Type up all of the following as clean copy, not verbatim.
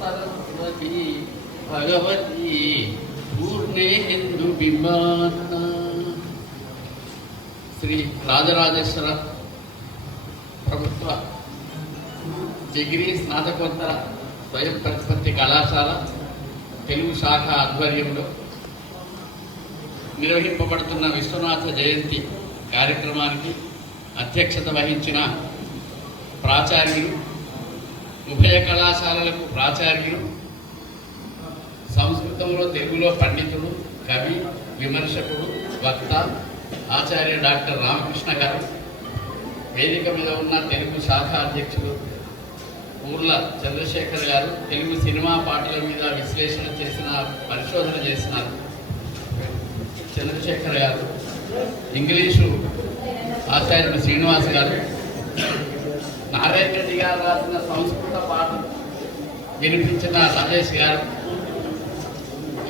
సరస్వతి భగవతి పూర్ణేందు బింబాన. శ్రీ రాజరాజేశ్వర ప్రభుత్వ డిగ్రీ స్నాతకోత్తర స్వయం ప్రతిపత్తి కళాశాల తెలుగు శాఖ ఆధ్వర్యంలో నిర్వహింపబడుతున్న విశ్వనాథ జయంతి కార్యక్రమానికి అధ్యక్షత వహించిన ప్రాచార్యులు, ఉభయ కళాశాలలకు ప్రాచార్యులు, సంస్కృతంలో తెలుగులో పండితుడు, కవి, విమర్శకుడు, వక్త ఆచార్య డాక్టర్ రామకృష్ణ గారు, వేదిక మీద ఉన్న తెలుగు శాఖ అధ్యక్షులు ఊర్ల చంద్రశేఖర్ గారు, తెలుగు సినిమా పాటల మీద విశ్లేషణ చేసిన పరిశోధన చేసినారు చంద్రశేఖర్ గారు, ఇంగ్లీషు ఆచార్యుడు శ్రీనివాస్ గారు, నారాయణ రెడ్డి గారు రాసిన సంస్కృత పాట వినిపించిన రాజేష్ గారు,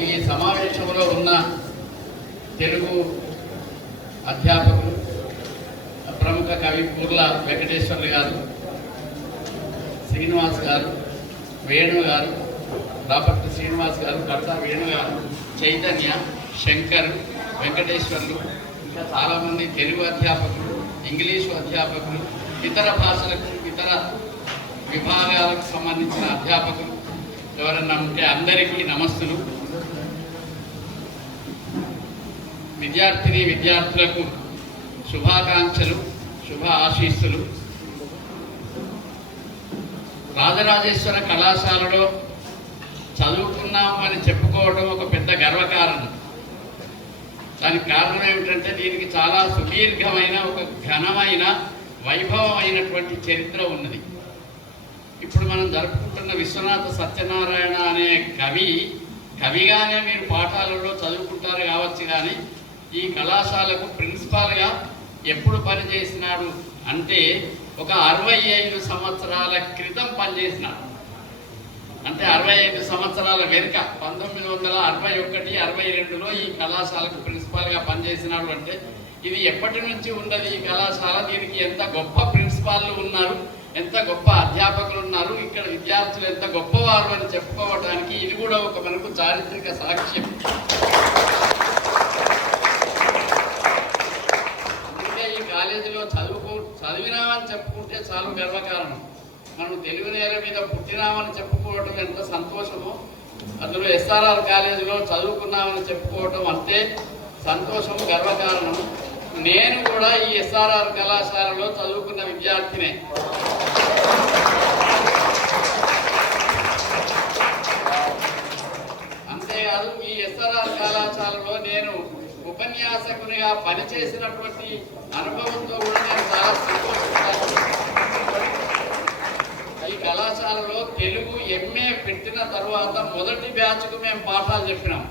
ఈ సమావేశంలో ఉన్న తెలుగు అధ్యాపకులు, ప్రముఖ కవి పూర్ల వెంకటేశ్వర్లు గారు, శ్రీనివాస్ గారు, వేణు గారు, రాపర్తి శ్రీనివాస్ గారు, కర్త వేణు గారు, చైతన్య, శంకర్, వెంకటేశ్వర్లు, ఇంకా చాలామంది తెలుగు అధ్యాపకులు, ఇంగ్లీషు అధ్యాపకులు, ఇతర భాషలకు, ఇతర విభాగాలకు సంబంధించిన అధ్యాపకులు ఎవరన్నా ఉంటే అందరికీ నమస్తులు. విద్యార్థిని విద్యార్థులకు శుభాకాంక్షలు, శుభ ఆశీస్సులు. రాజరాజేశ్వర కళాశాలలో చదువుకున్నామని చెప్పుకోవడం ఒక పెద్ద గర్వకారణం. దానికి కారణం ఏమిటంటే దీనికి చాలా సుదీర్ఘమైన, ఒక ఘనమైన, వైభవమైనటువంటి చరిత్ర ఉన్నది. ఇప్పుడు మనం జరుపుకుంటున్న విశ్వనాథ సత్యనారాయణ అనే కవిగానే మీరు పాఠాలలో చదువుకుంటారు కావచ్చు, కానీ ఈ కళాశాలకు ప్రిన్సిపాల్గా ఎప్పుడు పనిచేసినాడు అంటే ఒక 65 సంవత్సరాల క్రితం పనిచేసినాడు. అంటే 65 సంవత్సరాల వెనుక 1961, 62లో ఈ కళాశాలకు ప్రిన్సిపాల్గా పనిచేసినాడు. అంటే ఇది ఎప్పటి నుంచి ఉన్నది ఈ కళాశాల, దీనికి ఎంత గొప్ప ప్రిన్సిపాల్లు ఉన్నారు, ఎంత గొప్ప అధ్యాపకులు ఉన్నారు, ఇక్కడ విద్యార్థులు ఎంత గొప్పవారు అని చెప్పుకోవడానికి ఇది కూడా ఒక మనకు చారిత్రక సాక్ష్యం. అందుకే ఈ కాలేజీలో చదివినామని చెప్పుకుంటే చాలు గర్వకారణం. మనం తెలుగు నేల మీద పుట్టినామని చెప్పుకోవటం ఎంత సంతోషమో, అందులో ఎస్ఆర్ఆర్ కాలేజీలో చదువుకున్నామని చెప్పుకోవటం అంతే సంతోషం, గర్వకారణము. నేను కూడా ఈ ఎస్ఆర్ఆర్ కళాశాలలో చదువుకున్న విద్యార్థినే. అంతేకాదు ఈ ఎస్ఆర్ఆర్ కళాశాలలో నేను ఉపన్యాసకునిగా పనిచేసినటువంటి అనుభవంతో కూడా నేను చాలా సంతోషిస్తాను. ఈ కళాశాలలో తెలుగు ఎంఏ పెట్టిన తర్వాత మొదటి బ్యాచ్కు మేము పాఠాలు చెప్పినాం.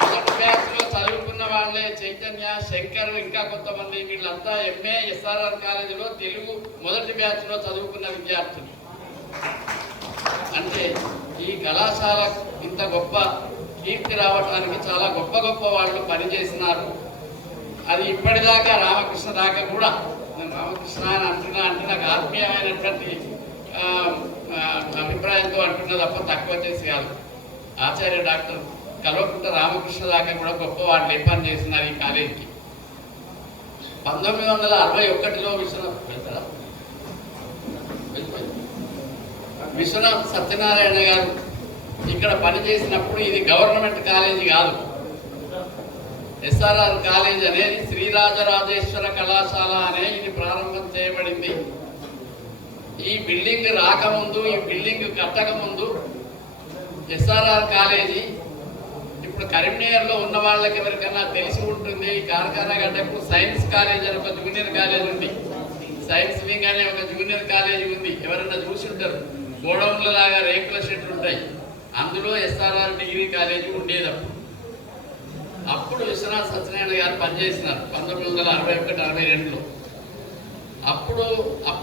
మొదటి బ్యాచ్లో చదువుకున్న వాళ్ళే చైతన్య, శంకర్, ఇంకా కొంతమంది, వీళ్ళంతా ఎంఏ ఎస్ఆర్ఆర్ కాలేజీలో తెలుగు మొదటి బ్యాచ్లో చదువుకున్న విద్యార్థులు. అంటే ఈ కళాశాల ఇంత గొప్ప కీర్తి రావడానికి చాలా గొప్ప గొప్ప వాళ్ళు పనిచేసినారు. అది ఇప్పటిదాకా రామకృష్ణ దాకా కూడా, నేను రామకృష్ణ అని అంటే నాకు ఆత్మీయమైనటువంటి అభిప్రాయంతో అంటున్నా తప్ప తక్కువ చేసి కాదు. ఆచార్య డాక్టర్ కల్వకుంట రామకృష్ణ దాకా కూడా గొప్ప వాళ్ళు ఏ పని చేసినారు ఈ కాలేజీకి. 1961లో విశ్వనాథ సత్యనారాయణ గారు ఇక్కడ పనిచేసినప్పుడు ఇది గవర్నమెంట్ కాలేజీ కాదు. ఎస్ఆర్ఆర్ కాలేజ్ అనేది శ్రీరాజరాజేశ్వర కళాశాల అనే ఇది ప్రారంభం చేయబడింది. ఈ బిల్డింగ్ రాకముందు, ఈ బిల్డింగ్ కట్టకముందు ఎస్ఆర్ఆర్ కాలేజీ, ఇప్పుడు కరీంనగర్లో ఉన్న వాళ్ళకి ఎవరికైనా తెలిసి ఉంటుంది, కార్ఖానాగడ్డకు సైన్స్ కాలేజ్ అని ఒక జూనియర్ కాలేజ్ ఉంది. సైన్స్ వింగ్ అనే ఒక జూనియర్ కాలేజీ ఉంది. ఎవరైనా చూసి ఉంటారు. గోడౌన్ల లాగా రేకుల షెడ్లు ఉంటాయి. అందులో ఎస్ఆర్ఆర్ డిగ్రీ కాలేజీ ఉండేది. అప్పుడు విశ్వనాథ సత్యనారాయణ గారు పనిచేసినారు 1961, 62లో. అప్పుడు